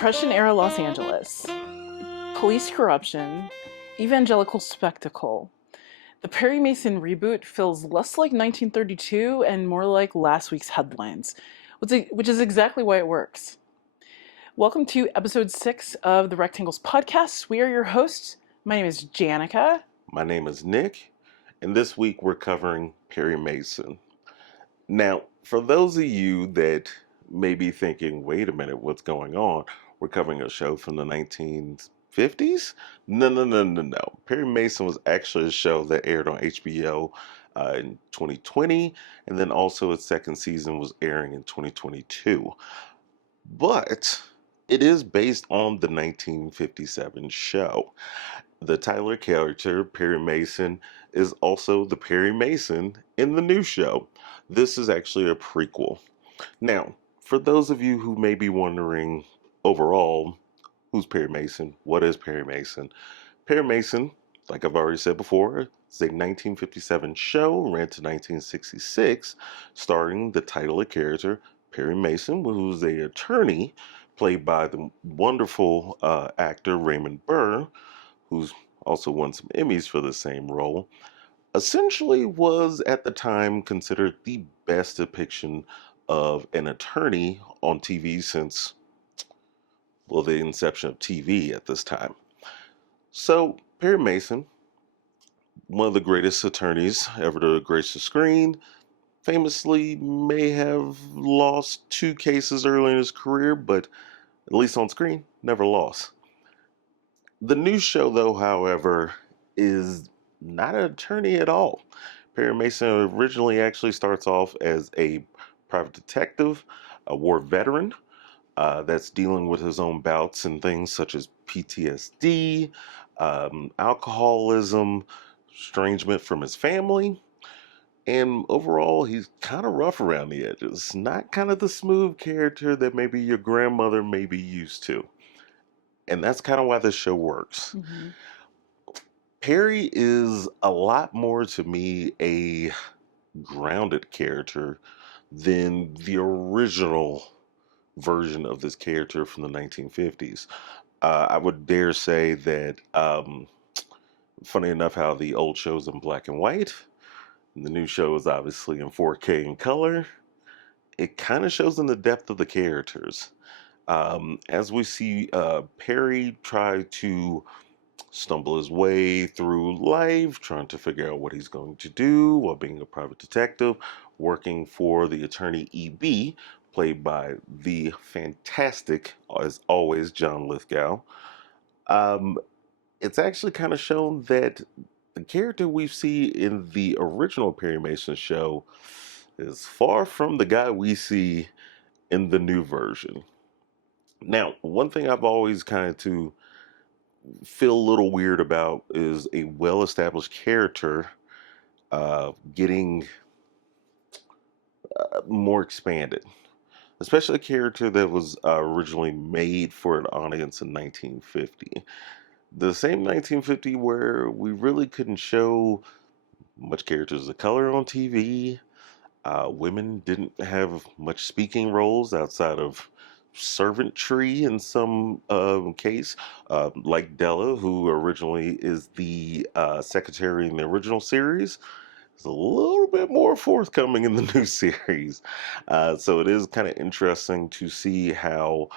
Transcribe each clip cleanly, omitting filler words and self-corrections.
Depression-era Los Angeles, police corruption, evangelical spectacle. The Perry Mason reboot feels less like 1932 and more like last week's headlines, which is exactly why it works. Welcome to episode 6 of the Rectangles podcast. We are your hosts. My name is Janackeh. My name is Nick, and this week we're covering Perry Mason. Now, for those of you that may be thinking, wait a minute, what's going on? We're covering a show from the 1950s? No. Perry Mason was actually a show that aired on HBO in 2020, and then also its second season was airing in 2022. But it is based on the 1957 show. The Tyler character, Perry Mason, is also the Perry Mason in the new show. This is actually a prequel. Now, for those of you who may be wondering overall, who's Perry Mason? What is Perry Mason? Perry Mason, like I've already said before, is a 1957 show, ran to 1966, starring the Tyler character, Perry Mason, who's an attorney, played by the wonderful actor Raymond Burr, who's also won some Emmys for the same role, essentially was at the time considered the best depiction of an attorney on TV since, well, the inception of TV at this time. So, Perry Mason, one of the greatest attorneys ever to grace the screen, famously may have lost 2 cases early in his career, but at least on screen, never lost. The new show, though, however, is not an attorney at all. Perry Mason originally actually starts off as a private detective, a war veteran that's dealing with his own bouts and things such as PTSD, alcoholism, estrangement from his family. And overall, he's kind of rough around the edges. Not kind of the smooth character that maybe your grandmother may be used to. And that's kind of why this show works. Mm-hmm. Perry is a lot more to me a grounded character than the original version of this character from the 1950s. I would dare say that, funny enough, how the old show's in black and white, and the new show is obviously in 4K in color, it kind of shows in the depth of the characters. As we see Perry try to stumble his way through life, trying to figure out what he's going to do while being a private detective, working for the attorney E.B., played by the fantastic, as always, John Lithgow. Um, it's actually kind of shown that the character we see in the original Perry Mason show is far from the guy we see in the new version. Now, one thing I've always kind of to feel a little weird about is a well-established character getting more expanded, especially a character that was originally made for an audience in 1950. The same 1950 where we really couldn't show much characters of color on TV. Women didn't have much speaking roles outside of servantry in some case, like Della, who originally is the secretary in the original series, is a little bit more forthcoming in the new series. So it is kind of interesting to see how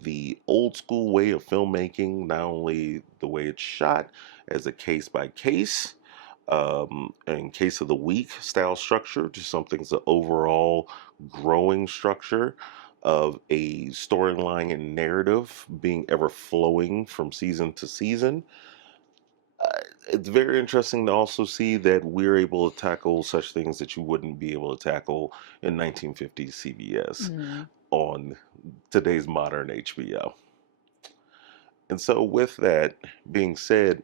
the old school way of filmmaking, not only the way it's shot as a case by case, in case of the week style structure to something's the overall growing structure of a storyline and narrative being ever flowing from season to season. It's very interesting to also see that we're able to tackle such things that you wouldn't be able to tackle in 1950s CBS on today's modern HBO. And so, with that being said,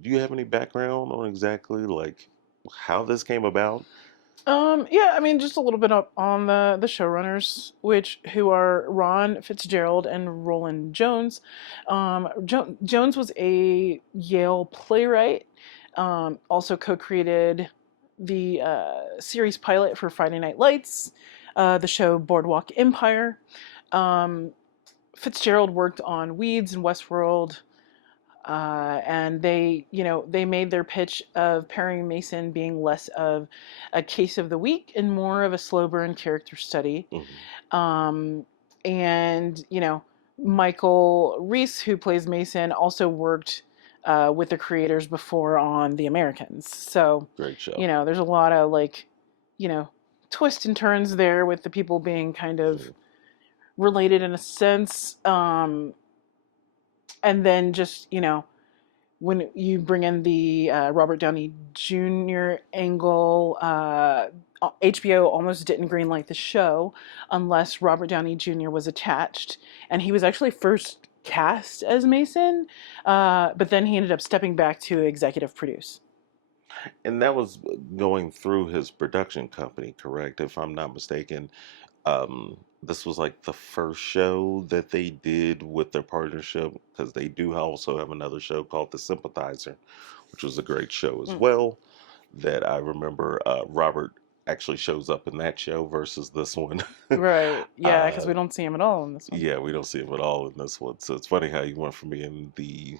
do you have any background on exactly like how this came about? Yeah, I mean, just a little bit up on the showrunners, who are Ron Fitzgerald and Roland Jones. Jones was a Yale playwright. Also co-created the series pilot for Friday Night Lights, the show Boardwalk Empire. Fitzgerald worked on Weeds and Westworld, and they made their pitch of Perry Mason being less of a case of the week and more of a slow burn character study. Mm-hmm. And Michael Rhys, who plays Mason, also worked with the creators before on The Americans. So, Great show. there's a lot of twists and turns there with the people being kind of related in a sense. And then just, when you bring in the Robert Downey Jr. angle, HBO almost didn't greenlight the show unless Robert Downey Jr. was attached, and he was actually first cast as Mason, but then he ended up stepping back to executive produce. And that was going through his production company, correct? If I'm not mistaken. This was like the first show that they did with their partnership, because they do also have another show called The Sympathizer, which was a great show as Mm. well. That I remember Robert actually shows up in that show versus this one. Right. Yeah, because uh, we don't see him at all in this one. yeah, we don't see him at all in this one. So it's funny how you went from being the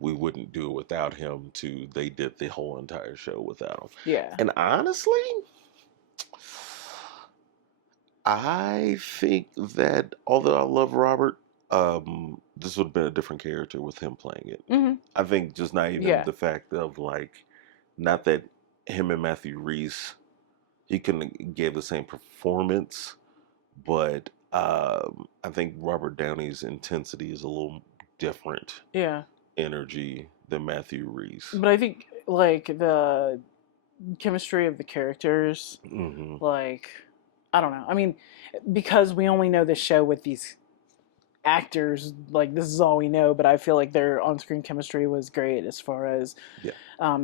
we wouldn't do it without him to they did the whole entire show without him. Yeah. And honestly, I think that although I love Robert, this would have been a different character with him playing it. Hmm. I think just not even Yeah. the fact of like, not that him and Matthew Rhys, he couldn't give the same performance, but I think Robert Downey's intensity is a little different Yeah. energy than Matthew Rhys. But I think the chemistry of the characters, Hmm. I don't know. I mean, because we only know this show with these actors, this is all we know, but I feel like their on-screen chemistry was great as far as Yeah,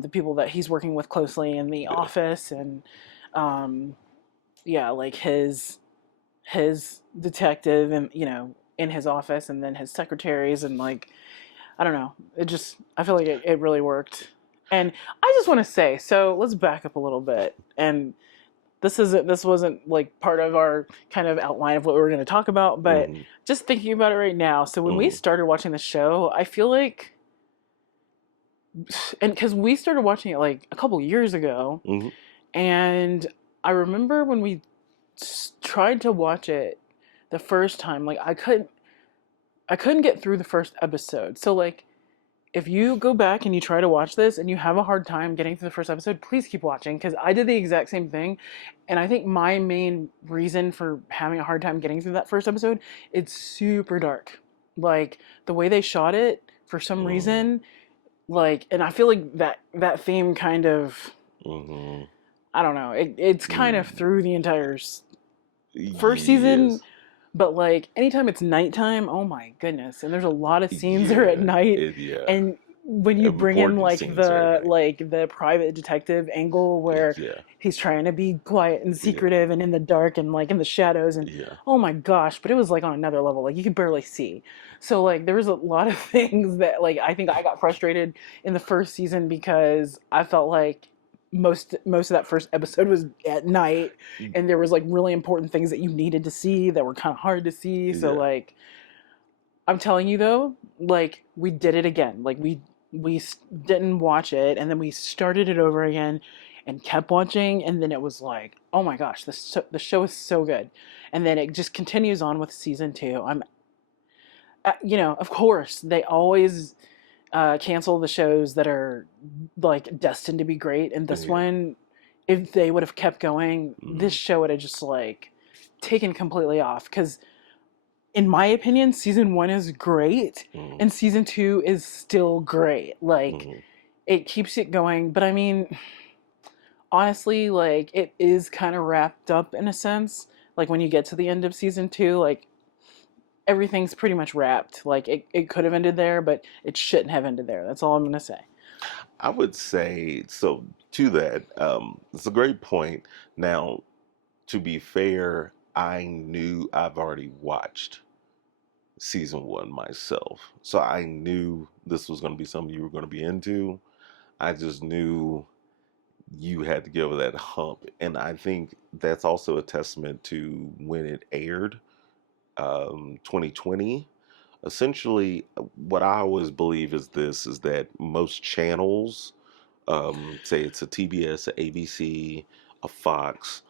the people that he's working with closely in the yeah, office, and yeah, like his detective, and in his office, and then his secretaries, and I don't know, I feel like it really worked. And I just want to say, so let's back up a little bit, and this wasn't like part of our kind of outline of what we were going to talk about, but hmm, just thinking about it right now. So when we hmm, started watching the show, I feel like, and because we started watching it like a couple years ago, hmm, and I remember when we tried to watch it the first time, I couldn't get through the first episode. So if you go back and you try to watch this and you have a hard time getting through the first episode, please keep watching, because I did the exact same thing. And I think my main reason for having a hard time getting through that first episode, it's super dark. Like the way they shot it, for some hmm, reason, and I feel like that theme kind of, hmm. I don't know, it's kind of Mm, through the entire first season. yes. But anytime it's nighttime, oh my goodness! And there's a lot of scenes that are at Yeah. night, Yeah. and when you bring in Important scenes are at night. the private detective angle where Yeah. he's trying to be quiet and Yeah. secretive and in the dark and in the shadows, and Yeah. oh my gosh, but it was on another level. You could barely see. So there was a lot of things that I think I got frustrated in the first season, because I felt like most of that first episode was at night, and there was really important things that you needed to see that were kind of hard to see. So Yeah. I'm telling you though, we did it again. We didn't watch it, and then we started it over again and kept watching, and then it was oh my gosh, the show is so good. And then it just continues on with season 2. Of course, they always cancel the shows that are destined to be great, and this Yeah. one, if they would have kept going, this Mm, show would have just taken completely off, because in my opinion, season 1 is great, mm, and season 2 is still great. mm. It keeps it going, but I mean, honestly, it is kind of wrapped up in a sense. When you get to the end of season 2, everything's pretty much wrapped. It could have ended there, but it shouldn't have ended there. That's all I'm gonna say. I would say so to that. It's a great point. Now, to be fair, I knew I've already watched season 1 myself, so I knew this was going to be something you were going to be into. I just knew you had to give it that hump. And I think that's also a testament to when it aired, 2020. Essentially, what I always believe is this: is that most channels, say it's a TBS, a ABC, a Fox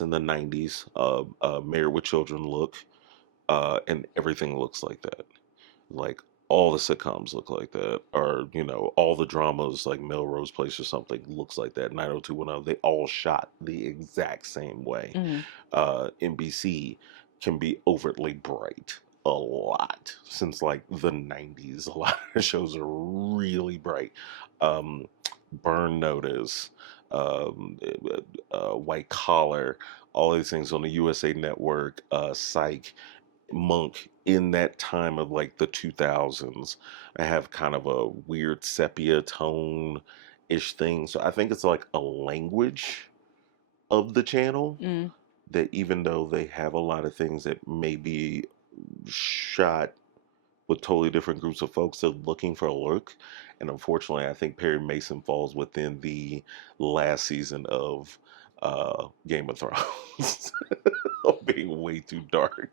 in the '90s, Married with Children look, and everything looks like that. Like all the sitcoms look like that, or all the dramas like Melrose Place or something looks like that. 90210, they all shot the exact same way. Mm. NBC can be overtly bright a lot since like the 90s. A lot of shows are really bright. Um, Burn Notice, White Collar, all these things on the USA Network, Psych, Monk, in that time of like the 2000s. I have kind of a weird sepia tone ish thing. So I think it's like a language of the channel Mm. that even though they have a lot of things that may be shot with totally different groups of folks, they're looking for a look. And unfortunately, I think Perry Mason falls within the last season of Game of Thrones of being way too dark.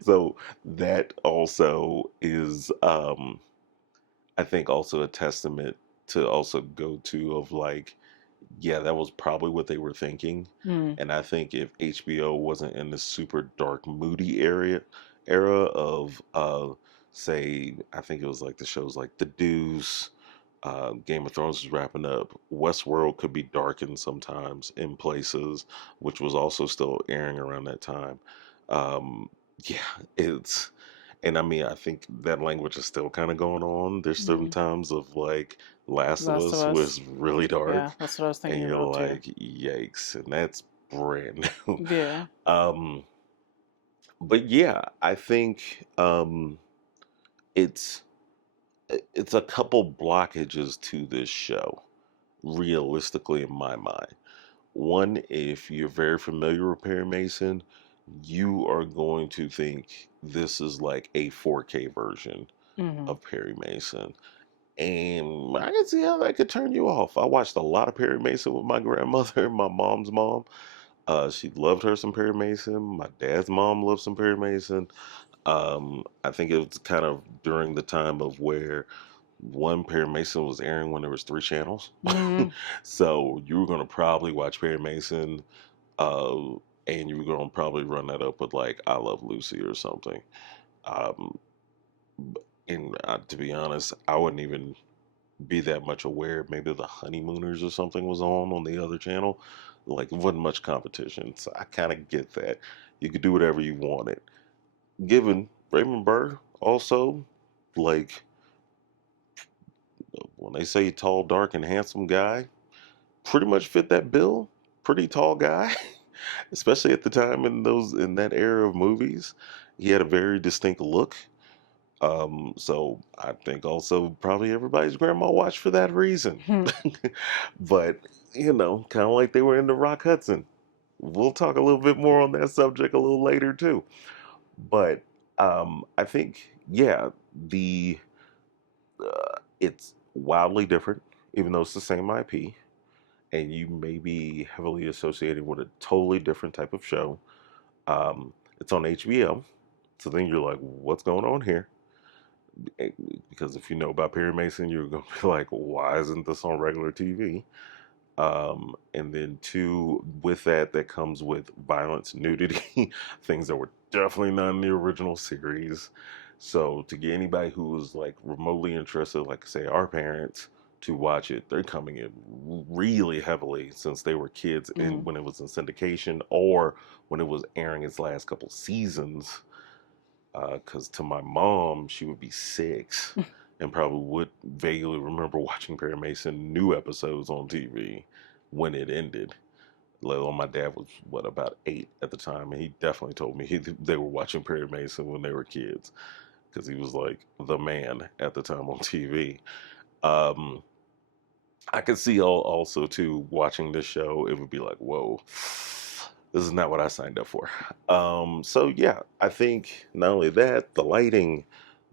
So that also is, I think, also a testament to also go to of like, yeah, that was probably what they were thinking. Mm. And I think if HBO wasn't in this super dark, moody era of say, I think it was like the shows like The Deuce, Game of Thrones is wrapping up. Westworld could be darkened sometimes in places, which was also still airing around that time. Um, yeah, it's and I mean, I think that language is still kind of going on. There's certain Mm. times of like Last of Last of Us Us. was really dark, Yeah, that's what I was and thinking you're about too. like, yikes, and that's brand new. Yeah. um, but yeah, I think it's it's a couple blockages to this show, realistically, in my mind. One, if you're very familiar with Perry Mason, you are going to think this is like a 4K version Hmm. of Perry Mason. And I can see how that could turn you off. I watched a lot of Perry Mason with my grandmother and my mom's mom. She loved her some Perry Mason. My dad's mom loved some Perry Mason. I think it was kind of during the time of where one Perry Mason was airing when there was three channels. Hmm. So you were gonna probably watch Perry Mason, uh, and you were gonna probably run that up with like I Love Lucy or something. Um, and to be honest, I wouldn't even be that much aware. Maybe the Honeymooners or something was on the other channel. Like it wasn't much competition, so I kind of get that. You could do whatever you wanted. Given Raymond Burr also, like when they say tall, dark, and handsome guy, pretty much fit that bill. Pretty tall guy, especially at the time in that era of movies. He had a very distinct look. So I think also probably everybody's grandma watched for that reason. But kind of like they were into Rock Hudson. We'll talk a little bit more on that subject a little later too. But I think yeah, the it's wildly different, even though it's the same IP, and you may be heavily associated with a totally different type of show. It's on HBO, so then you're like, what's going on here? Because if you know about Perry Mason, you're gonna be like, why isn't this on regular TV? And then two, with that, that comes with violence, nudity, things that were definitely not in the original series. So to get anybody who was like remotely interested, like say our parents, to watch it, they're coming in really heavily since they were kids in Hmm. when it was in syndication or when it was airing its last couple seasons. Because to my mom, she would be six and probably would vaguely remember watching Perry Mason new episodes on TV when it ended. Let alone my dad was, what, about 8 at the time, and he definitely told me they were watching Perry Mason when they were kids because he was like the man at the time on TV. Um, I could see also too watching this show, it would be like, whoa, this is not what I signed up for. So yeah, I think not only that, the lighting,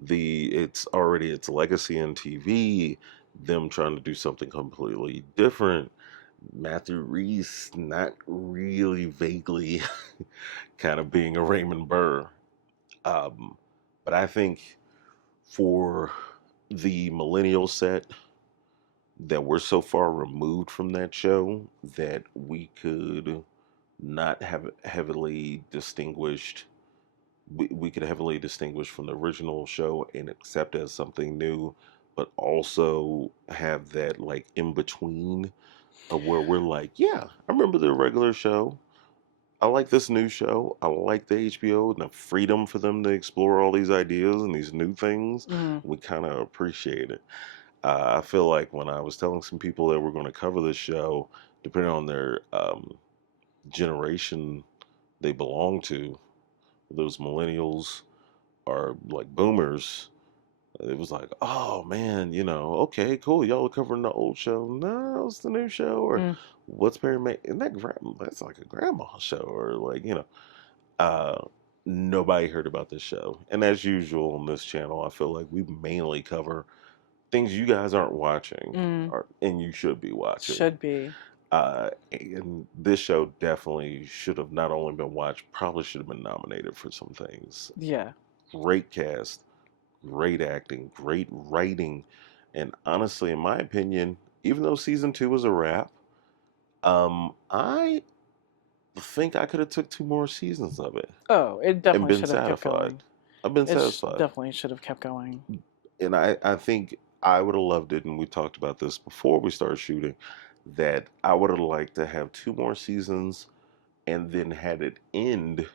it's already its legacy in TV, them trying to do something completely different. Matthew Rhys not really vaguely kind of being a Raymond Burr. Um, But I think for the millennial set, that we're so far removed from that show that we could not have heavily distinguished. We could heavily distinguish from the original show and accept as something new, but also have that like in between of where we're like, yeah, I remember the regular show. I like this new show. I like the HBO and the freedom for them to explore all these ideas and these new things. Mm. We kind of appreciate it. I feel like when I was telling some people that we're going to cover this show, depending on their generation they belong to, those millennials or like boomers, it was like, oh man, okay, cool. Y'all are covering the old show. No, it's the new show. Or Mm. what's Perry Mason? Isn't that grandma? That's like a grandma show. Or like, uh, nobody heard about this show. And as usual on this channel, I feel like we mainly cover things you guys aren't watching, Mm. and you should be watching. Should be. And this show definitely should have not only been watched, probably should have been nominated for some things. Yeah. Great cast, great acting, great writing, and honestly, in my opinion, even though season 2 was a wrap, I think I could have took 2 more seasons of it Oh, it and definitely been should have kept satisfied. going. I've been It satisfied, definitely should have kept going. and I think I would have loved it. And we talked about this before we started shooting. That I would have liked to have 2 more seasons and then had it end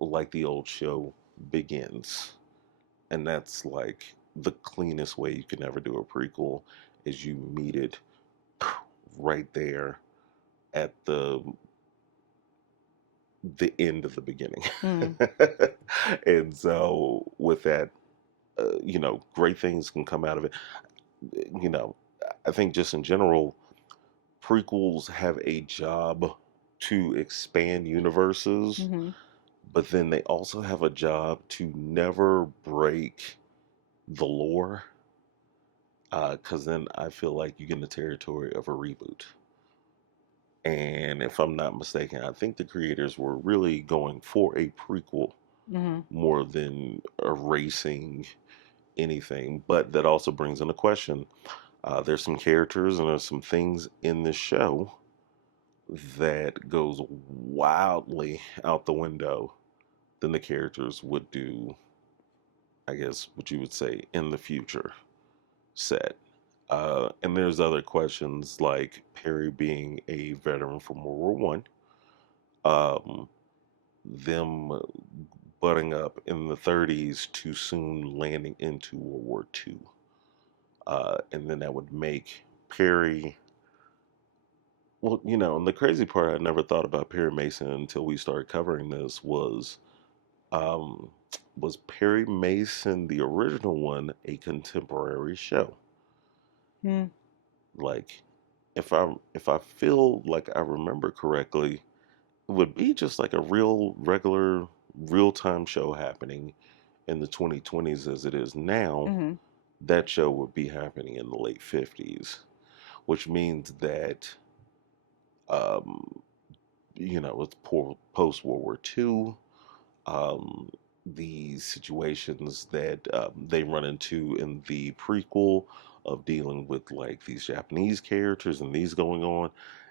like the old show begins. And that's like the cleanest way you can ever do a prequel is you meet it right there at the end of the beginning. Mm. And so with that, great things can come out of it. You know, I think just in general, prequels have a job to expand universes, Hmm. but then they also have a job to never break the lore, because then I feel like you get in the territory of a reboot. And if I'm not mistaken, I think the creators were really going for a prequel Hmm. more than erasing anything. But that also brings in a question. There's some characters and there's some things in this show that goes wildly out the window than the characters would do, I guess, what you would say in the future set. And there's other questions like Perry being a veteran from World War I, them butting up in the 30s too soon, landing into World War II. And then that would make Perry. Well, and the crazy part I never thought about Perry Mason until we started covering this um, was Perry Mason, the original one, a contemporary show? Mm. Like, if I feel like I remember correctly, it would be just like a real regular real time show happening in the 2020s as it is now. Hmm. That show would be happening in the late 50s, which means that um, it's post World War II. Um, the situations that they run into in the prequel of dealing with like these Japanese characters and these going on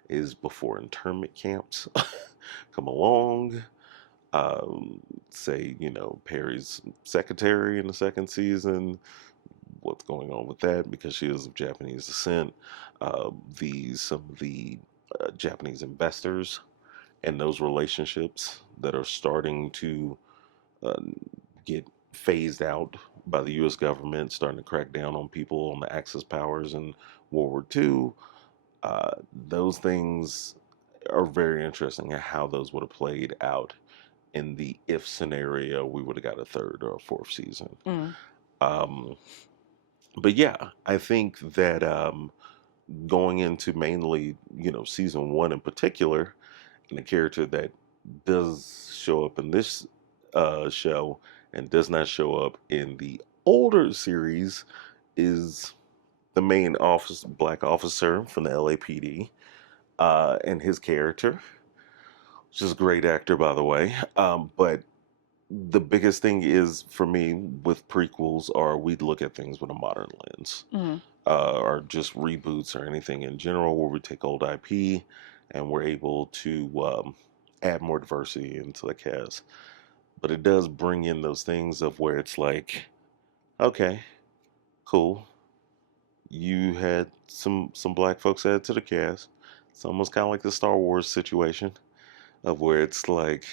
is before internment camps come along. Um, Say, Perry's secretary in the second season, what's going on with that because she is of Japanese descent. Some of the Japanese investors and those relationships that are starting to uh, get phased out by the U.S. government, starting to crack down on people on the Axis powers in World War II. Uh, those things are very interesting and how those would have played out in the if scenario we would have got a third or a fourth season. Mm. Um, but yeah, I think that going into mainly, season 1 in particular, and the character that does show up in this show and does not show up in the older series is the main black officer from the LAPD, and his character, which is a great actor, by the way. But the biggest thing is for me with prequels are we look at things with a modern lens, Mhm. or just reboots or anything in general where we take old IP and we're able to add more diversity into the cast. But it does bring in those things of where it's like, okay, cool. You had some black folks added to the cast. It's almost kind of like the Star Wars situation of where it's like,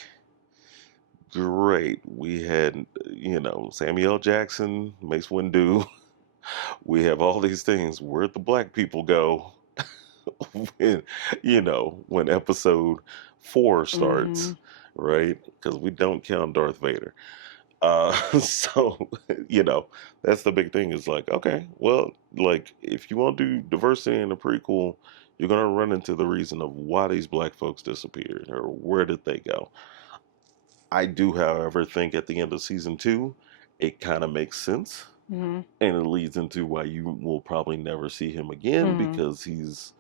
great, we had Samuel L. Jackson, Mace Windu. We have all these things. Where'd the black people go when when episode 4 starts, Mhm. right? Because we don't count Darth Vader. So you know, that's the big thing. Is like, okay, well, like if you want to do diversity in a prequel, you're gonna run into the reason of why these black folks disappeared or where did they go. I do, however, think at the end of season 2, it kind of makes sense. Mhm. And it leads into why you will probably never see him again Mhm. because he's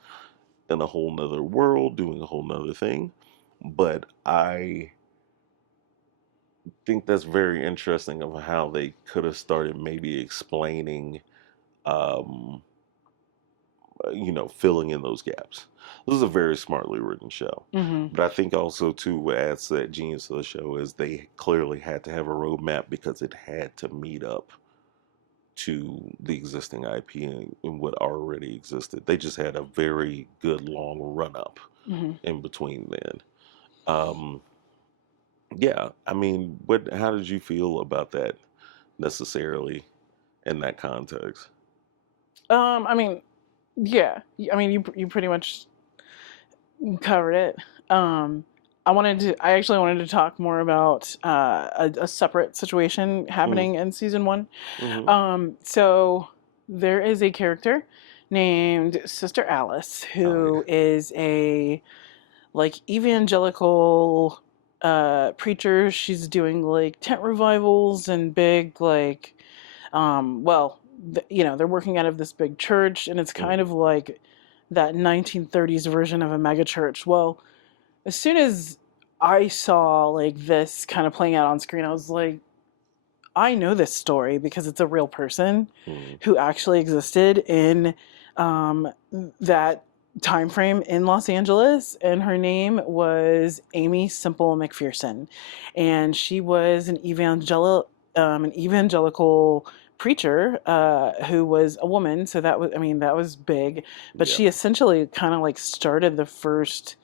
in a whole nother world doing a whole nother thing. But I think that's very interesting of how they could have started maybe explaining, um, filling in those gaps. This is a very smartly written show. Mhm. But I think also, too, what adds to that genius of the show is they clearly had to have a roadmap because it had to meet up to the existing IP and what already existed. They just had a very good long run up Mhm. in between then. Um, yeah, I mean, what? How did you feel about that necessarily in that context? I mean, yeah. I mean, you pretty much covered it. Um, I actually wanted to talk more about a separate situation Mm, happening in season one. hmm. So there is a character named Sister Alice Oh yeah, who is a like evangelical preacher. She's doing like tent revivals and big like well, they're working out of this big church, and it's kind mm, of like that 1930s version of a megachurch. Well, as soon as I saw like this kind of playing out on screen, I was like, I know this story because it's a real person mm, who actually existed in um, that time frame in Los Angeles, and her name was Amy Simple McPherson, and she was an evangelical preacher who was a woman. So that was, I mean, that was big, but yeah, she essentially kind of like started the first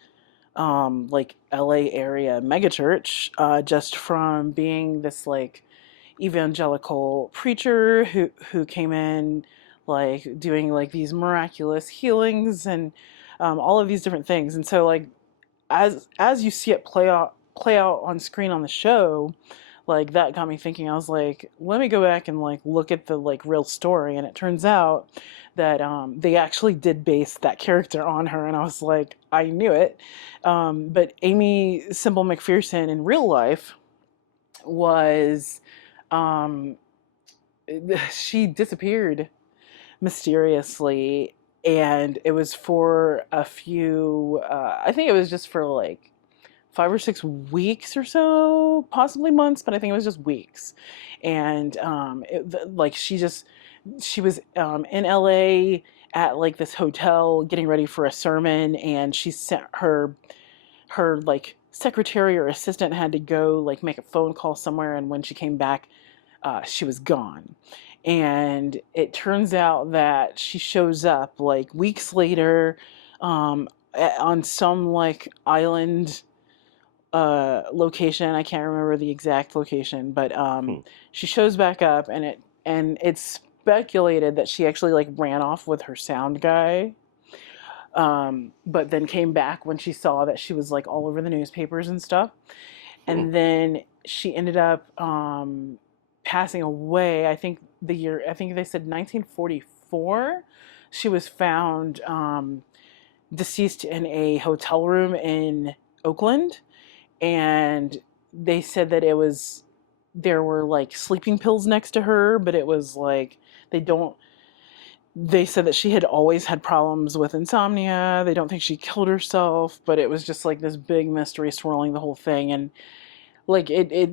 like LA area megachurch just from being this like evangelical preacher who came in like doing like these miraculous healings and all of these different things. And so like as you see it play out on screen on the show, like that got me thinking. I was like, let me go back and like look at the like real story, and it turns out that they actually did base that character on her, and I was like, I knew it. But Amy Simple McPherson in real life was um, she disappeared mysteriously, and it was for a few I think it was just for like 5 or 6 weeks or so, possibly months, but I think it was just weeks. And like she was in LA at like this hotel getting ready for a sermon, and she sent her like secretary or assistant had to go like make a phone call somewhere, and when she came back, she was gone. And it turns out that she shows up like weeks later on some like island location. I can't remember the exact location, but hmm, she shows back up, and it's speculated that she actually like ran off with her sound guy, but then came back when she saw that she was like all over the newspapers and stuff. hmm, And then she ended up passing away. I think they said 1944. She was found deceased in a hotel room in Oakland, and they said that there were like sleeping pills next to her, but it was like they don't they said that she had always had problems with insomnia. They don't think she killed herself, but it was just like this big mystery swirling the whole thing. And like it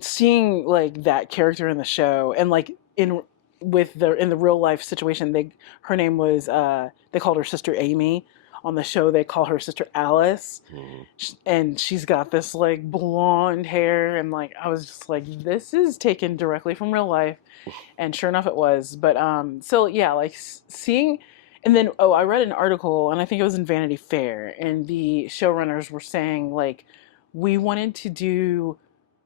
seeing like that character in the show, and like in the real life situation, her name was they called her Sister Amy. On the show they call her Sister Alice, Mhm. and she's got this like blonde hair, and like I was just like, this is taken directly from real life, and sure enough it was. But so yeah, like seeing. And then, oh, I read an article, and I think it was in Vanity Fair, and the showrunners were saying like, we wanted to do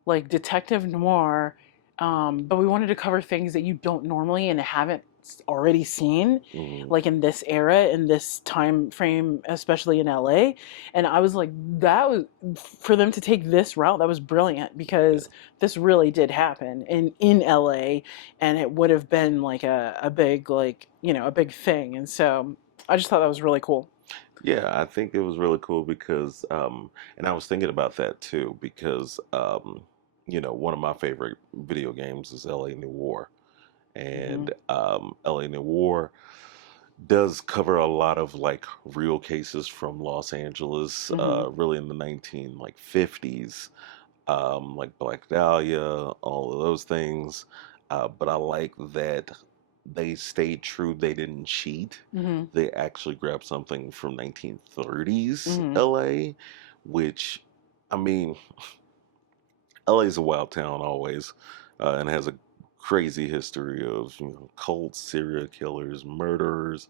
like detective noir, but we wanted to cover things that you don't normally and haven't already seen, Mhm. like in this era, in this time frame, especially in LA. And I was like, that was, for them to take this route, that was brilliant, Yeah. because this really did happen in LA, and it would have been like a big, like, a big thing. And so I just thought that was really cool. Yeah, I think it was really cool because, and I was thinking about that too because, one of my favorite video games is LA Noir. Hmm. And LA Noir does cover a lot of like real cases from Los Angeles, Hmm. really in the 50s, like Black Dahlia, all of those things. But I like that they stayed true. They didn't cheat. Hmm. They actually grabbed something from 1930s Hmm. LA, which, I mean, LA is a wild town always, and has a crazy history of cults, serial killers, murderers,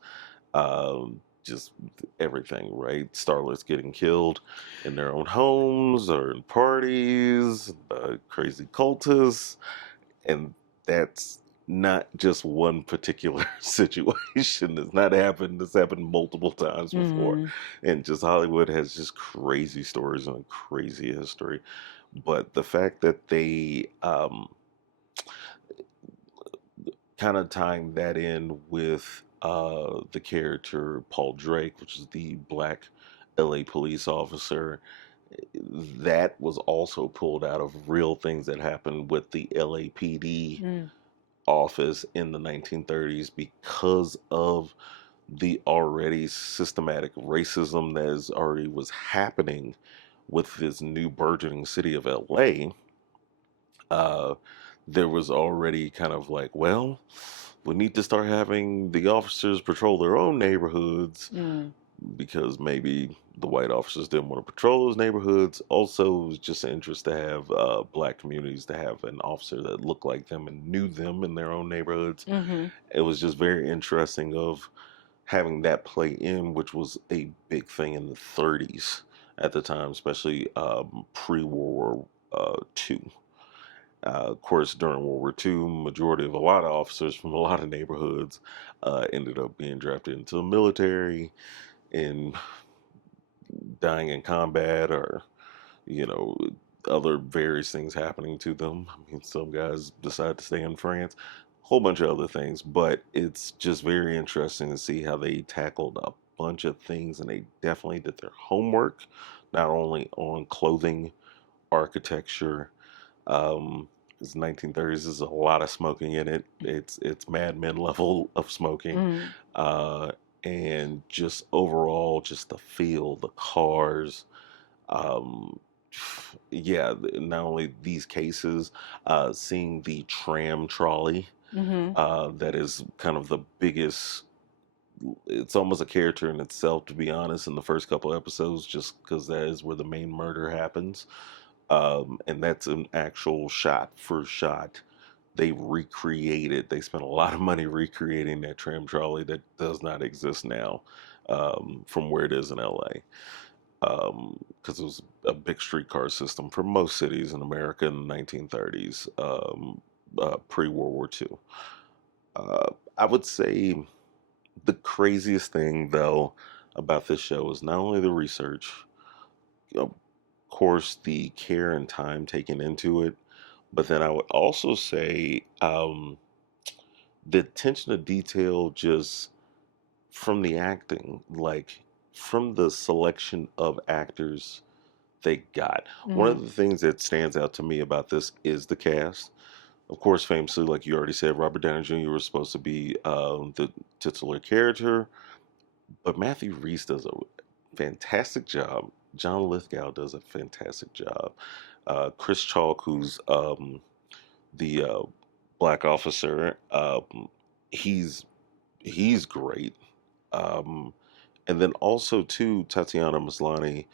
just everything, right? Starlets getting killed in their own homes or in parties, crazy cultists, and that's not just one particular situation. It's not happened. It's happened multiple times before, Hmm. and just Hollywood has just crazy stories and a crazy history. But the fact that they kind of tying that in with the character Paul Drake, which is the black LA police officer, that was also pulled out of real things that happened with the LAPD Hmm. office in the 1930s because of the already systematic racism that is already was happening with this new burgeoning city of LA. uh, there was already kind of like, well, we need to start having the officers patrol their own neighborhoods Hmm. because maybe the white officers didn't want to patrol those neighborhoods. Also, it was just an interest to have black communities to have an officer that looked like them and knew them in their own neighborhoods. Hmm. It was just very interesting of having that play in, which was a big thing in the 30s at the time, especially pre-World War II. Of course, during World War II, majority of a lot of officers from a lot of neighborhoods ended up being drafted into the military and dying in combat, or you know other various things happening to them. I mean, some guys decide to stay in France, a whole bunch of other things. But it's just very interesting to see how they tackled a bunch of things, and they definitely did their homework, not only on clothing, architecture. Um, it's 1930s. There's a lot of smoking in it. It's Mad Men level of smoking, Hmm. uh, and just overall, just the feel, the cars. Um, yeah, not only these cases, seeing the tram trolley, Hmm. that is kind of the biggest. It's almost a character in itself, to be honest. In the first couple episodes, just because that is where the main murder happens, and that's an actual shot for shot. They recreated. They spent a lot of money recreating that tram trolley that does not exist now, from where it is in LA. Because it was a big streetcar system for most cities in America in the 1930s, pre World War II. I would say the craziest thing, though, about this show is not only the research, of course, the care and time taken into it, but then I would also say the attention to detail just from the acting, like from the selection of actors they got. One Hmm. of the things that stands out to me about this is the cast. Of course, famously, like you already said, Robert Downey Jr. was supposed to be the titular character, but Matthew Rhys does a fantastic job. John Lithgow does a fantastic job. Chris Chalk, who's the black officer, he's he's great. Um, and then also too Tatiana Maslany,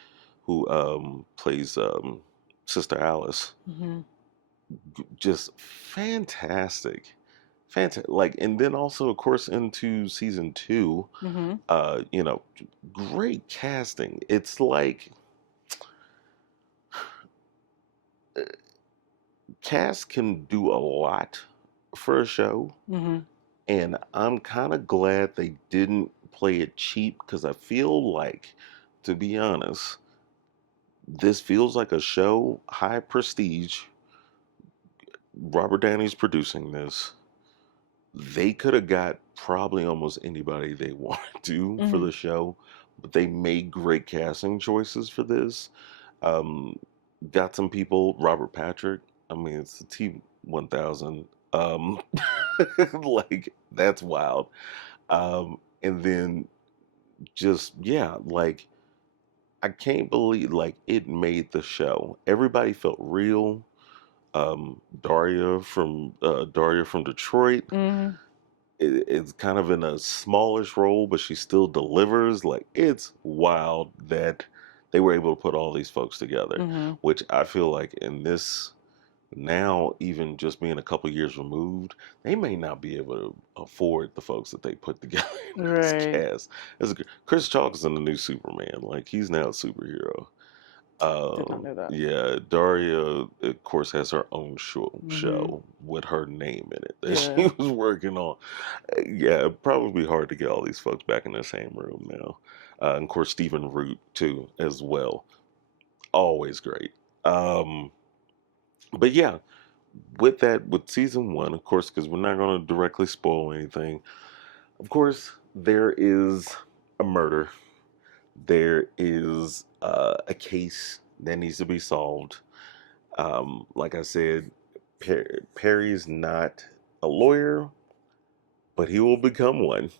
who plays Sister Alice, Mm-hmm. just fantastic, fantastic. Like, and then also of course into season two, Mm-hmm. you know, great casting. It's like uh, cast can do a lot for a show, Mm-hmm. and I'm kind of glad they didn't play it cheap because I feel like, to be honest, this feels like a show, high prestige. Robert Downey's producing this. They could have got probably almost anybody they wanted to for Mm-hmm. the show, but they made great casting choices for this. Um, got some people, Robert Patrick. I mean, it's the T 1000. Um, like that's wild. And then just yeah, like I can't believe like it made the show. Everybody felt real. Daria from Detroit. Mm-hmm. It's kind of in a smallish role, but she still delivers. Like it's wild that they were able to put all these folks together, Mm-hmm. which I feel like in this now, even just being a couple years removed, they may not be able to afford the folks that they put together in this Right. cast. Chris Chalk is in the new Superman. Like he's now a superhero. Did not know that. Yeah, Daria, of course, has her own Mm-hmm. show with her name in it that she Yeah. was working on. Yeah, it'd probably be hard to get all these folks back in the same room now. And of course, Stephen Root, too, as well. Always great. Um, but yeah, with that, with season one, of course, because we're not going to directly spoil anything, of course, there is a murder. There is a case that needs to be solved. Like I said, Perry's not a lawyer, but he will become one.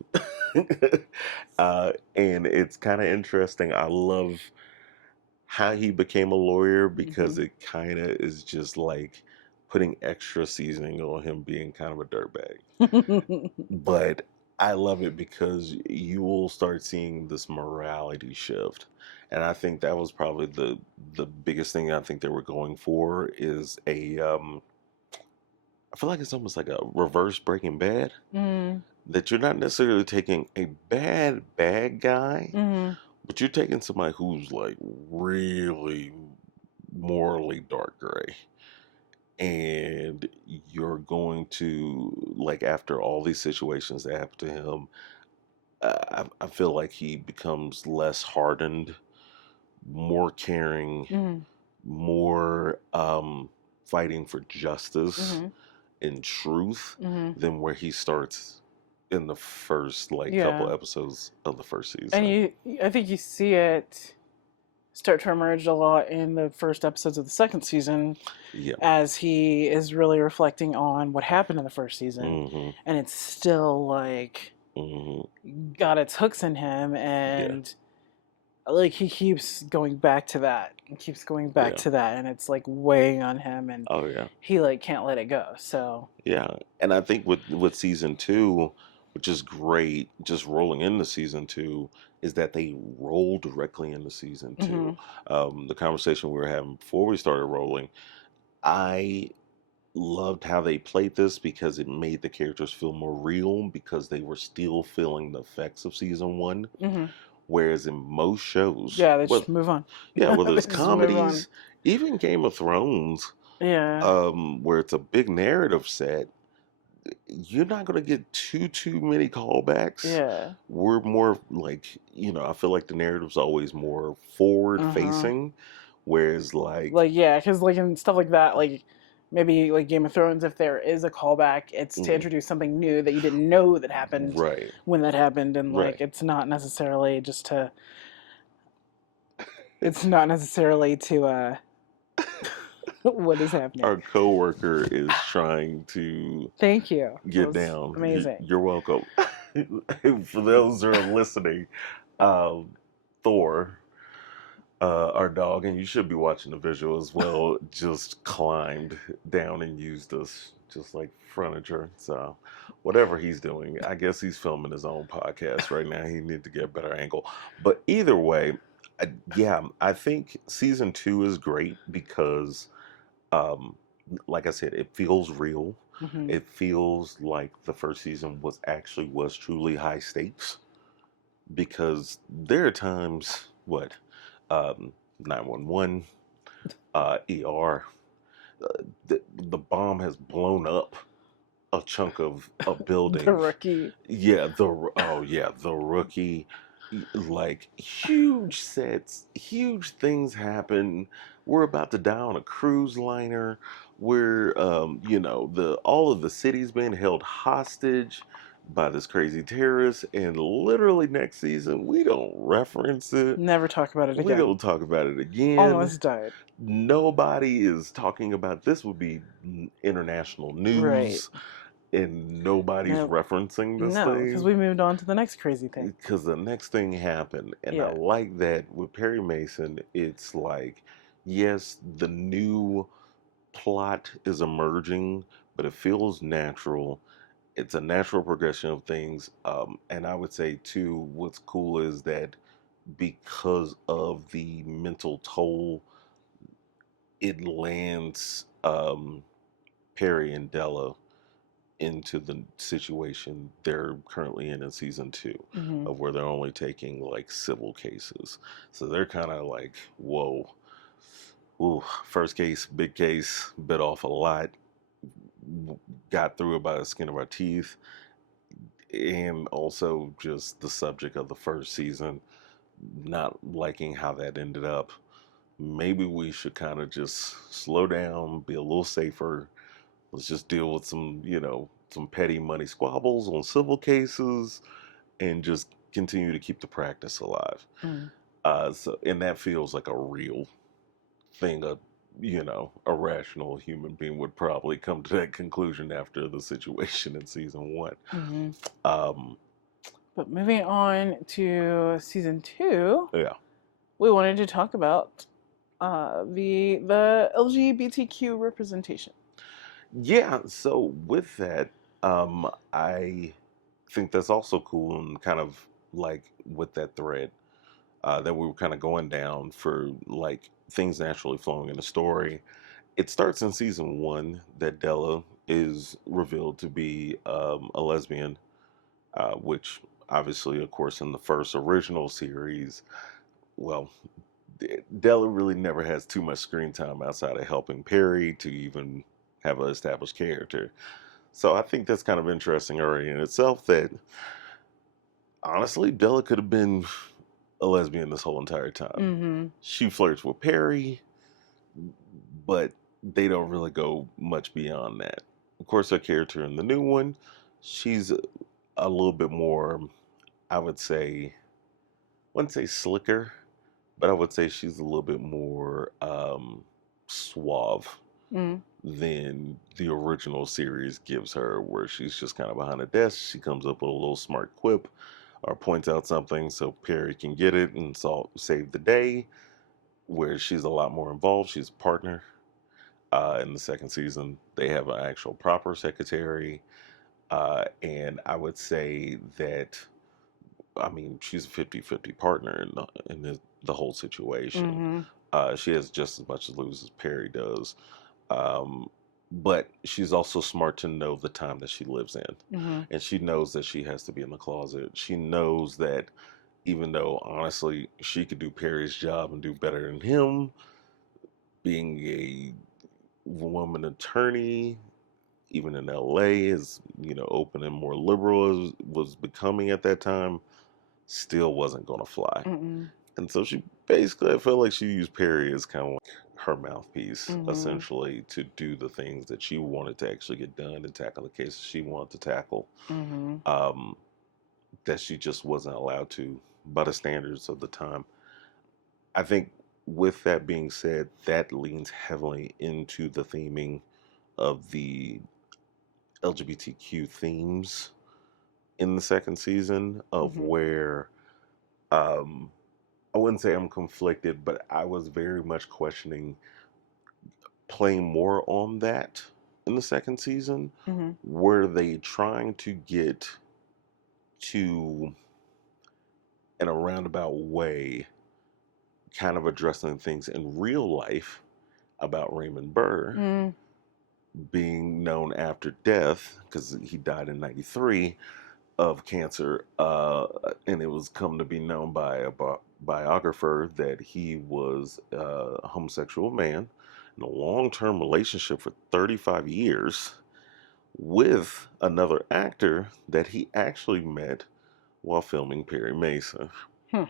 And it's kind of interesting. I love how he became a lawyer Mm-hmm. because it kind of is just like putting extra seasoning on him being kind of a dirtbag. But I love it because you will start seeing this morality shift. And I think that was probably the biggest thing I think they were going for is a I feel like it's almost like a reverse Breaking Bad, Mm-hmm. that you're not necessarily taking a bad guy, Mm-hmm. but you're taking somebody who's like really morally dark gray. And you're going to, like, after all these situations that happen to him, I feel like he becomes less hardened, more caring, Mm-hmm. more fighting for justice Mm-hmm. and truth Mm-hmm. than where he starts in the first like couple Yeah. episodes of the first And season. I think you see it start to emerge a lot in the first episodes of the second season Yeah. as he is really reflecting on what happened in the first season. Mm-hmm. And it's still like Mm-hmm. got its hooks in him, Yeah. and like he keeps going back to that and keeps going back Yeah. to that, and it's like weighing on him, and Oh yeah. he like can't let it go. So Yeah. And I think with season two, which is great, just rolling into season two, is that they roll directly into season mm-hmm. two. The conversation we were having before we started rolling, I loved how they played this because it made the characters feel more real because they were still feeling the effects of season one. Mm-hmm. Whereas in most shows, Yeah, they well, just move on. yeah, whether They it's just move on. comedies, even Game of Thrones, Yeah. where it's a big narrative set, you're not gonna get too many callbacks. Yeah. We're more like, I feel like the narrative's always more forward Uh-huh. facing, whereas like, Like yeah, because like in stuff like that, like maybe like Game of Thrones, if there is a callback, it's to mhm, introduce something new that you didn't know that happened right, when that happened, and like right. it's not necessarily just to. It's not necessarily to what is happening. Our coworker is trying to Thank you. That get was down. amazing. You're welcome. For those who are listening, um, Thor. Our dog, and you should be watching the visual as well, just climbed down and used us just like furniture. So, whatever he's doing, I guess he's filming his own podcast right now. He need to get a better angle. But either way, yeah, I think season two is great because, um, like I said, it feels real. Hmm. It feels like the first season was truly high stakes because there are times what 911 ER the bomb has blown up a chunk of a The building. rookie. Yeah, the rookie. Like huge sets, huge things happen. We're about to die on a cruise liner. We're the all of the city's being held hostage by this crazy terrorist, and literally next season we don't reference it. Never talk about it We again. don't talk about it again. Almost died. Nobody is talking about this. Would be international Right. news, and nobody's No, referencing this no, because thing we moved on to the next crazy thing. because the next thing happened. And I Yeah. like that with Perry Mason. It's like, yes, the new plot is emerging, but it feels natural. It's a natural progression of things. And I would say too, what's cool is that because of the mental toll it lands Perry and Della into the situation they're currently in season two, Hmm. of where they're only taking like civil cases. So they're kind of like, whoa, ooh, first case, big case, bit off a lot, got through it by the skin of our teeth, and also just the subject of the first season, not liking how that ended up. Maybe we should kind of just slow down, be a little safer. Let's just deal with some, some petty money squabbles on civil cases and just continue to keep the practice alive. Mm. And that feels like a real thing. A rational human being would probably come to that conclusion after the situation in season one. Hmm. Um, But moving on to season two, yeah, we wanted to talk about the LGBTQ representation. yeah. So with that, I think that's also cool and kind of like with that thread that we were kind of going down for like things naturally flowing in the story. It starts in season one that Della is revealed to be a lesbian, which obviously, of course, in the first original series, well, Della really never has too much screen time outside of helping Perry to even have an established character. So I think that's kind of interesting already in itself that honestly, Della could have been a lesbian this whole entire time. Hmm. She flirts with Perry, but they don't really go much beyond that. Of course, her character in the new one, she's a little bit more, I would say, wouldn't say slicker, but I would say she's a little bit more suave Mm. than the original series gives her, where she's just kind of behind a desk. She comes up with a little smart quip or points out something so Perry can get it and save the day. Where she's a lot more involved. She's a partner. In the second season, they have an actual proper secretary. And I would say that, I mean, she's a 50-50 partner in the whole situation. Hmm. She has just as much to lose as Perry does. Um, but she's also smart to know the time that she lives in. Hmm. And she knows that she has to be in the closet. She knows that even though, honestly, she could do Perry's job and do better than him, being a woman attorney, even in LA, is open and more liberal as was becoming at that time, still wasn't going to fly. Mm-mm. And so she basically, I felt like she used Perry as kind of like her mouthpiece, Hmm. essentially, to do the things that she wanted to actually get done and tackle the cases she wanted to tackle. Hmm. Um, that she just wasn't allowed to by the standards of the time. I think with that being said, that leans heavily into the theming of the LGBTQ themes in the second season of Hmm. where um, I wouldn't say I'm conflicted, but I was very much questioning playing more on that in the second season. Mm-hmm. Were they trying to get to, in a roundabout way, kind of addressing things in real life about Raymond Burr Mm. being known after death, because he died in 93 of cancer, and it was come to be known by a biographer that he was a homosexual man in a long-term relationship for 35 years with another actor that he actually met while filming Perry Mason. Hmm.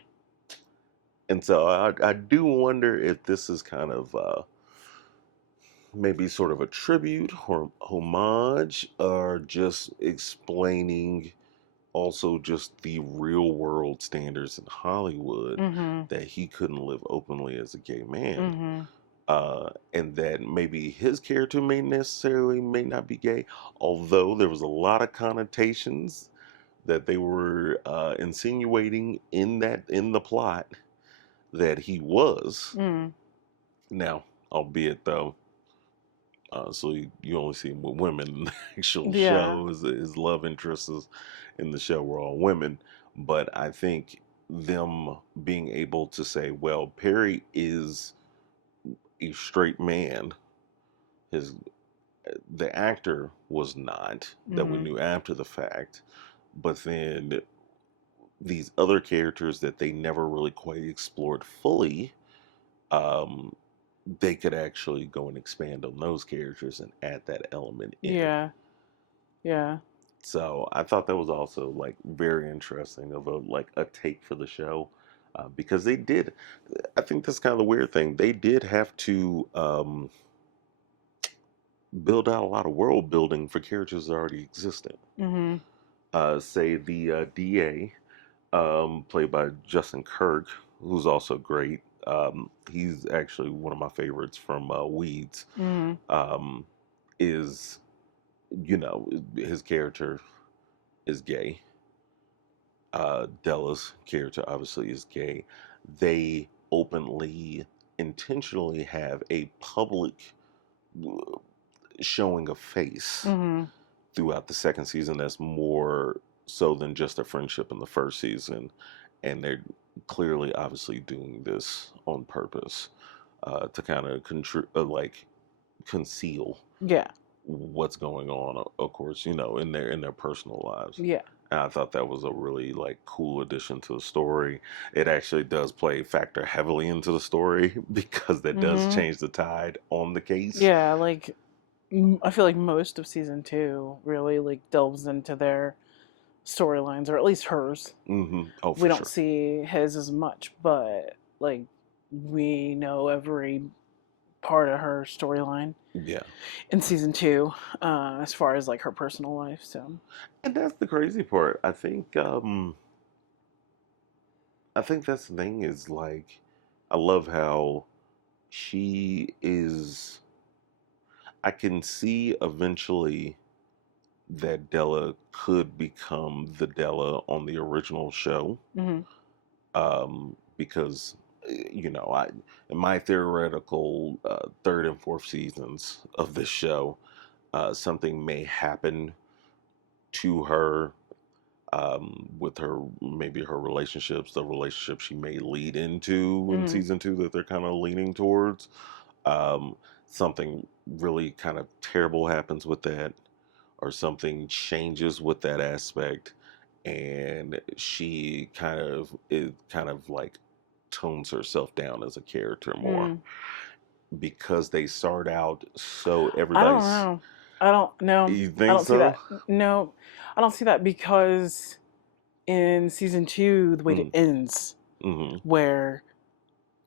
And so I do wonder if this is kind of maybe sort of a tribute or homage, or just explaining also just the real world standards in Hollywood Mm-hmm. that he couldn't live openly as a gay man. Mm-hmm. And that maybe his character may not be gay, although there was a lot of connotations that they were insinuating in the plot that he was. Mm. Now, albeit though, so you only see him with women in the actual Yeah. show. His love interests in the show were all women. But I think them being able to say, well, Perry is a straight man. His The actor was not, that we Mm-hmm. knew after the fact. But then these other characters that they never really quite explored fully, um, they could actually go and expand on those characters and add that element in. Yeah. Yeah. So I thought that was also like very interesting of a take for the show, because they did. I think that's kind of the weird thing. They did have to build out a lot of world building for characters that already existed. Mm-hmm. Say the DA, played by Justin Kirk, who's also great. He's actually one of my favorites from Weeds. Mm-hmm. Um, is his character is gay. Della's character obviously is gay. They openly, intentionally have a public showing of face Mm-hmm. throughout the second season that's more so than just a friendship in the first season. And they're clearly, obviously, doing this on purpose, to kind of like conceal Yeah. what's going on, of course, in their personal lives. Yeah. And I thought that was a really like cool addition to the story. It actually does factor heavily into the story because that does Mm-hmm. change the tide on the case. Yeah. Like, I feel like most of season two really like delves into their storylines, or at least hers. Oh, We for don't sure. see his as much, but like we know every part of her storyline Yeah. in season two, as far as like her personal life. So. And that's the crazy part. I think that's the thing is like, I love how she is. I can see eventually that Della could become the Della on the original show, Mm-hmm. because I in my theoretical third and fourth seasons of this show, something may happen to her, with her, maybe her relationships, the relationship she may lead into in Mm-hmm. season two that they're kind of leaning towards. Um, Something really kind of terrible happens with that, or something changes with that aspect, and she kind of like tones herself down as a character more, Mm. because they start out so I don't everybody's. know. I don't know. You I think don't see so? that. No, I don't see that because in season two, the way it Mm, ends, mm-hmm, where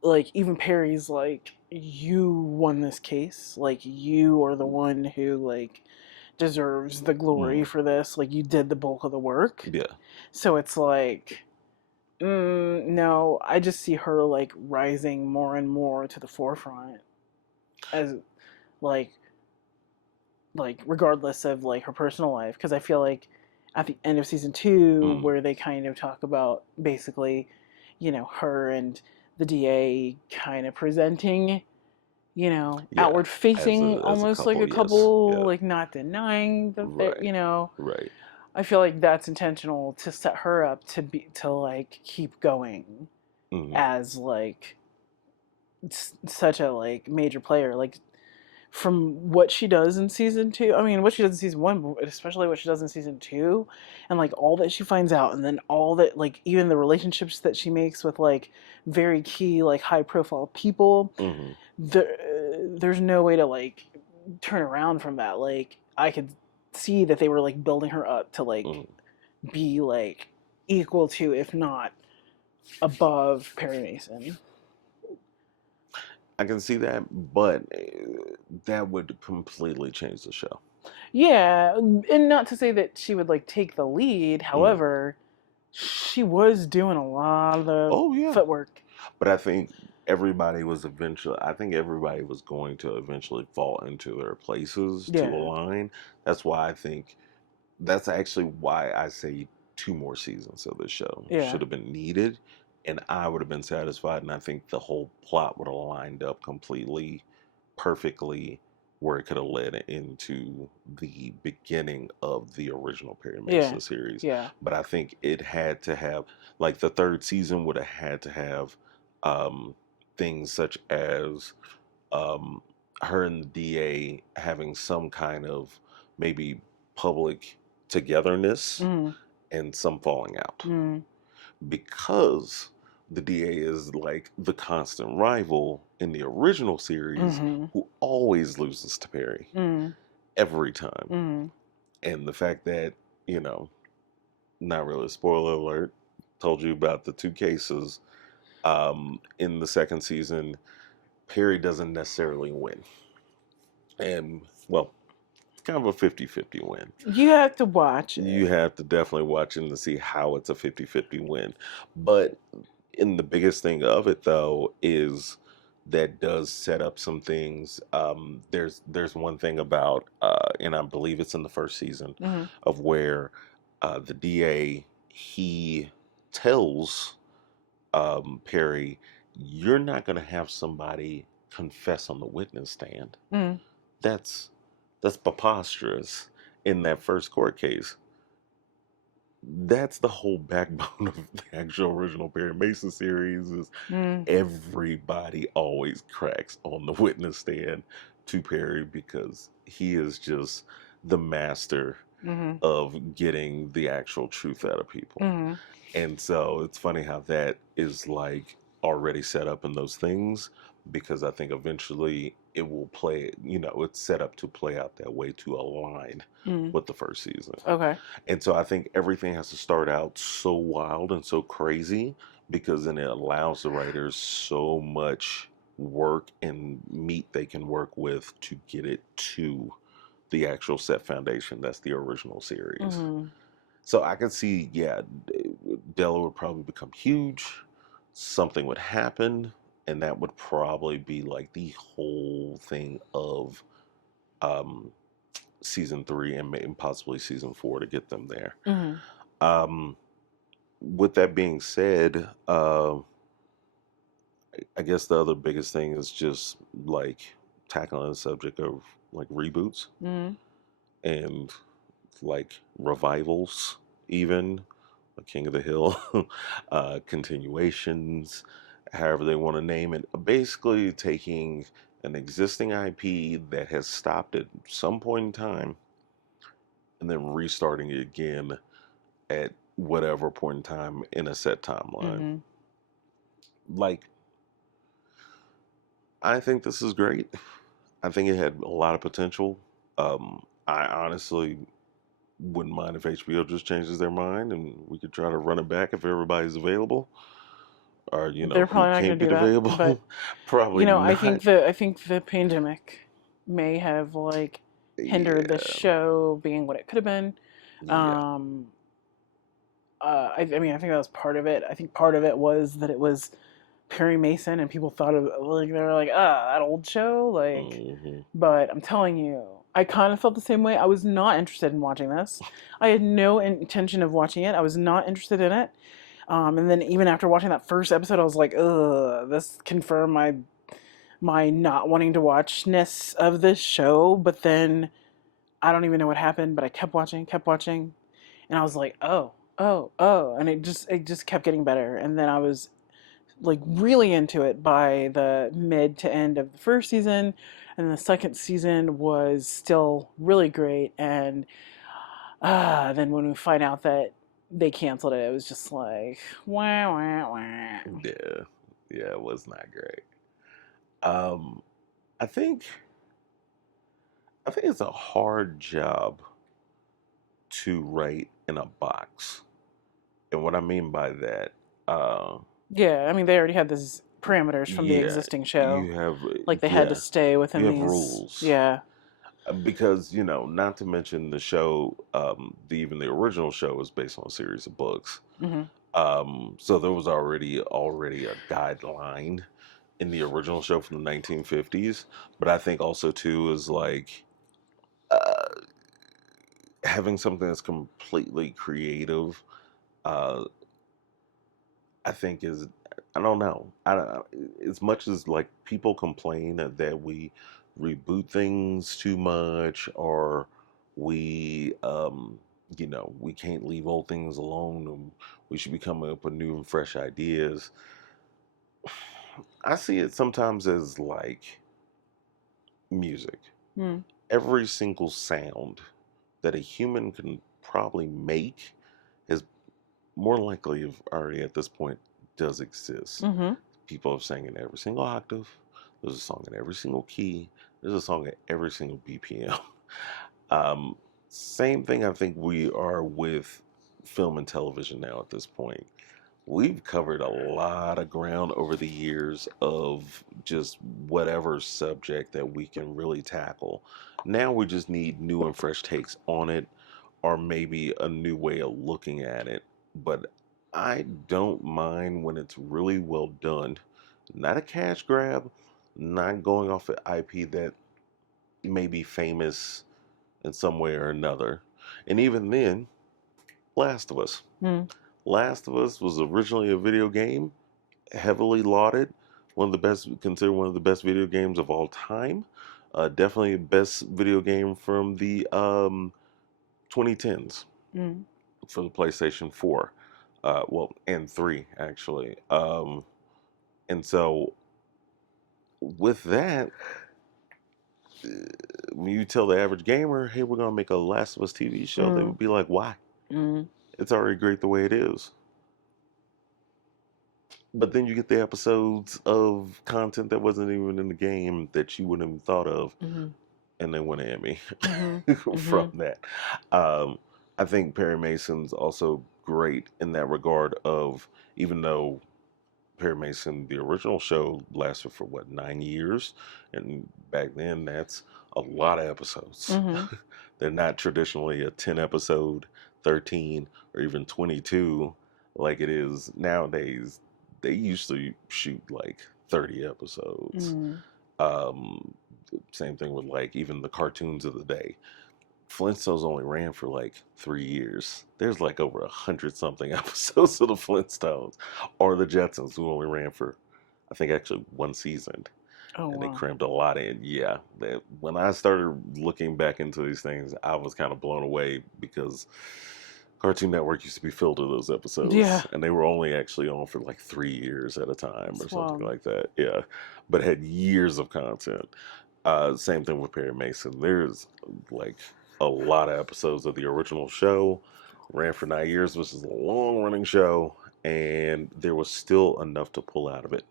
like even Perry's like, you won this case, like you are the one who like deserves the glory mm, for this, like you did the bulk of the work. yeah. So it's like, no, I just see her like rising more and more to the forefront as like regardless of like her personal life, because I feel like at the end of season two Mm, where they kind of talk about basically her and the DA kind of presenting, Yeah, outward facing, as a almost like a couple, yes, couple, yeah, like not denying that they're, right, right. I feel like that's intentional to set her up to like keep going Hmm. as like such a like major player, like from what she does in season two. I mean, what she does in season one, but especially what she does in season two, and like all that she finds out, and then all that, like even the relationships that she makes with like very key, like high profile people. Hmm. There's no way to like turn around from that. Like I could see that they were like building her up to like Hmm. be like equal to, if not above, Perry Mason. I can see that, but that would completely change the show. Yeah, and not to say that she would like take the lead. Mm. However, she was doing a lot of the Oh yeah, footwork. but I think everybody was going to eventually fall into their places to Yeah, align. That's why I think that's actually why I say two more seasons of this show yeah, should have been needed, and I would have been satisfied. And I think the whole plot would have lined up completely, perfectly, where it could have led into the beginning of the original Perry yeah, Mason series. yeah. But I think it had to have, like, the third season would have had to have um, things such as um, her and the DA having some kind of maybe public togetherness Mm, and some falling out mm, because the DA is like the constant rival in the original series mm-hmm, who always loses to Perry mm, every time. mm. And the fact that, you know, not really a spoiler alert, told you about the two cases in the second season, Perry doesn't necessarily win. And, well, it's kind of a 50-50 win. You have to watch You it. have to definitely watch it to see how it's a 50-50 win. But in the biggest thing of it though is that does set up some things. There's one thing about and I believe it's in the first season Mm-hmm, of where the DA he tells Perry, you're not going to have somebody confess on the witness stand. mm, That's that's preposterous in that first court case. That's the whole backbone of the actual original Perry Mason series is mm, everybody always cracks on the witness stand to Perry because he is just the master mm-hmm, of getting the actual truth out of people. mm-hmm, And so it's funny how that is like already set up in those things because I think eventually it will play, it's set up to play out that way to align mm. with the first season. Okay. And so I think everything has to start out so wild and so crazy because then it allows the writers so much work and meat they can work with to get it to the actual set foundation that's the original series. Mm-hmm. So I could see, yeah, Della would probably become huge, something would happen, and that would probably be like the whole thing of um, season three and possibly season four to get them there. Mm-hmm. Um, with that being said, I guess the other biggest thing is just like tackling the subject of like reboots Mm-hmm. and like revivals, even like King of the Hill, continuations, however they want to name it. Basically, taking an existing IP that has stopped at some point in time and then restarting it again at whatever point in time in a set timeline. Mm-hmm. Like, I think this is great. I think it had a lot of potential. I honestly wouldn't mind if HBO just changes their mind and we could try to run it back if everybody's available. Or, They're who probably not can't going to be do that, but available. Probably I not. think the pandemic may have like hindered the Yeah, show being what it could have been. yeah. Um, I mean, I think that was part of it. I think part of it was that it was Perry Mason, and people thought of like they were like, that old show, like. Hmm. But I'm telling you, I kind of felt the same way. I was not interested in watching this. I had no intention of watching it. I was not interested in it. And then even after watching that first episode, I was like, ugh, this confirmed my not wanting to watchness of this show. But then I don't even know what happened, but I kept watching, and I was like, oh, oh, oh, and it just kept getting better. And then I was like really into it by the mid to end of the first season, and the second season was still really great. And then when we find out that they canceled it, it was just like wah wah wah. Yeah, yeah, it was not great. Um, I think I think it's a hard job to write in a box, and what I mean by that, uh, Yeah, I mean they already had these parameters from the yeah, existing show, you have like they had to yeah, stay you within have these. rules. Yeah. Because not to mention the show, even the original show was based on a series of books. Hmm. So there was already a guideline in the original show from the 1950s. But I think also too is like uh, having something that's completely creative. Uh, I think is I don't know. As much as like people complain that we reboot things too much, or we we can't leave old things alone, and we should be coming up with new and fresh ideas. I see it sometimes as like music. Mm. Every single sound that a human can probably make is more likely if already at this point does exist. Hmm. People have sang in every single octave. There's a song in every single key. There's a song at every single BPM. Um, Same thing I think we are with film and television now at this point. We've covered a lot of ground over the years of just whatever subject that we can really tackle. Now we just need new and fresh takes on it, or maybe a new way of looking at it. But I don't mind when it's really well done. Not a cash grab, not going off an IP that may be famous in some way or another. And even then, Last of Us. Mm. Last of Us was originally a video game, heavily lauded, considered one of the best video games of all time. Definitely best video game from the 2010s Mm. for the PlayStation 4. Well, and 3 actually. And so with that, uh, when you tell the average gamer, "Hey, we're gonna make a Last of Us TV show," they Mm. would be like, "Why? Mm. It's already great the way it is." But then you get the episodes of content that wasn't even in the game that you wouldn't have thought of, Hmm. and they win an Emmy Hmm. from Hmm. that. Um, I think Perry Mason's also great in that regard of, even though Perry Mason, the original show, lasted for what, 9 years, and back then that's a lot of episodes. Hmm. They're not traditionally a 10 episode, 13, or even 22 like it is nowadays. They used to shoot like 30 episodes. Mm. Um, Same thing with like even the cartoons of the day. Flintstones only ran for like 3 years. There's like over 100 something episodes of the Flintstones, or the Jetsons, who only ran for, I think, actually one season, Oh and they wow. crammed a lot in. Yeah, when I started looking back into these things, I was kind of blown away because Cartoon Network used to be filled with those Yeah. episodes, and they were only actually on for like 3 years at a time or It's something wild. like that. Yeah, but had years of content. Same thing with Perry Mason. There's like a lot of episodes of the original show. Ran for 9 years, which is a long running show, and there was still enough to pull out of it.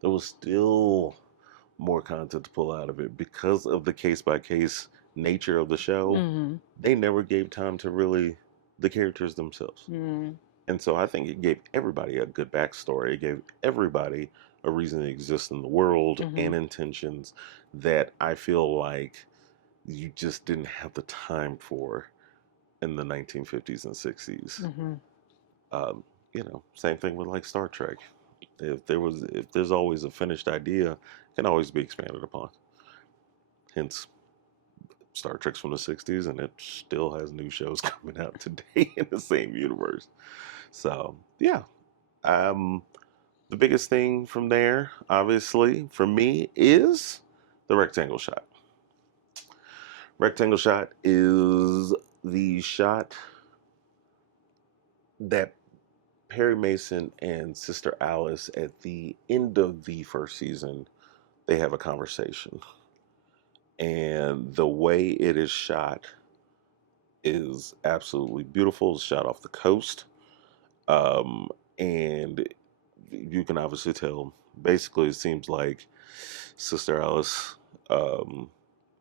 There was still more content to pull out of it because of the case by case nature of the show. Hmm. They never gave time to really the characters themselves. Mm. And so I think it gave everybody a good backstory. It gave everybody a reason to exist in the world Hmm. and intentions that I feel like you just didn't have the time for in the 1950s and 60s. Hmm. Um, Same thing with like Star Trek. If there's always a finished idea, it can always be expanded upon. Hence, Star Trek's from the 60s, and it still has new shows coming out today in the same universe. So, yeah. Um, the biggest thing from there, obviously, for me, is the rectangle shot. Rectangle shot is the shot that Perry Mason and Sister Alice at the end of the first season, they have a conversation. And the way it is shot is absolutely beautiful. It's shot off the coast. Um, and you can obviously tell, basically, it seems like Sister Alice um,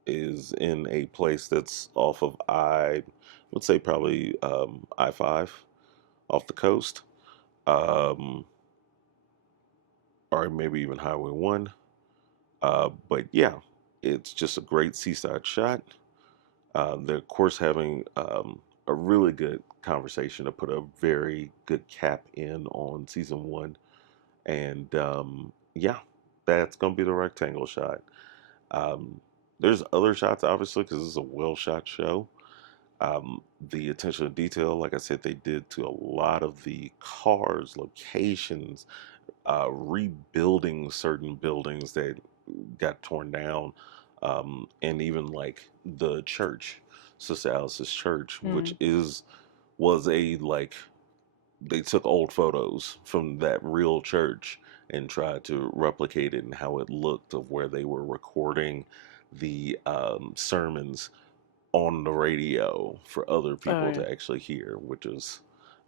is in a place that's off of I would say probably I-5 off the coast. Um, or maybe even Highway 1. But yeah, it's just a great seaside shot. They're, of course, having a really good conversation to put a very good cap in on season 1. And yeah, that's going to be the rectangle shot. Um, there's other shots, obviously, because this is a well shot show. The attention to detail, like I said, they did to a lot of the cars, locations, rebuilding certain buildings that got torn down, and even like the church, Sister Alice's church, which Mm. was a like they took old photos from that real church and tried to replicate it and how it looked of where they were recording the sermons on the radio for other Oh, people yeah. to actually hear, which is,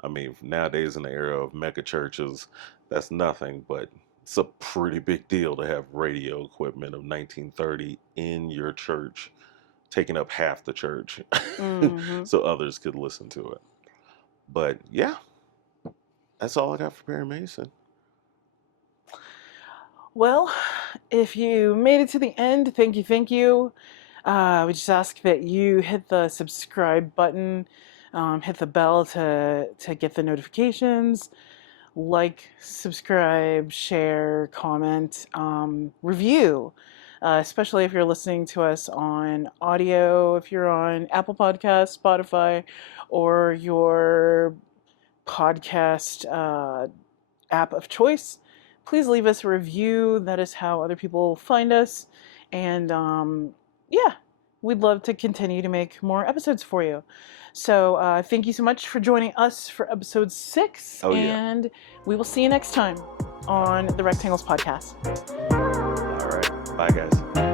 I mean, nowadays in the era of mega churches, that's nothing, but it's a pretty big deal to have radio equipment of 1930 in your church, taking up half the church Hmm. so others could listen to it. But yeah, that's all I got for Perry Mason. Well, if you made it to the end, thank you, thank you. We just ask that you hit the subscribe button, hit the bell to get the notifications, like, subscribe, share, comment, review. Especially if you're listening to us on audio, if you're on Apple Podcasts, Spotify, or your podcast app of choice, please leave us a review. That is how other people find us. And yeah, we'd love to continue to make more episodes for you. So thank you so much for joining us for episode 6. Oh yeah. And we will see you next time on the Rectangles Podcast. All right. Bye guys.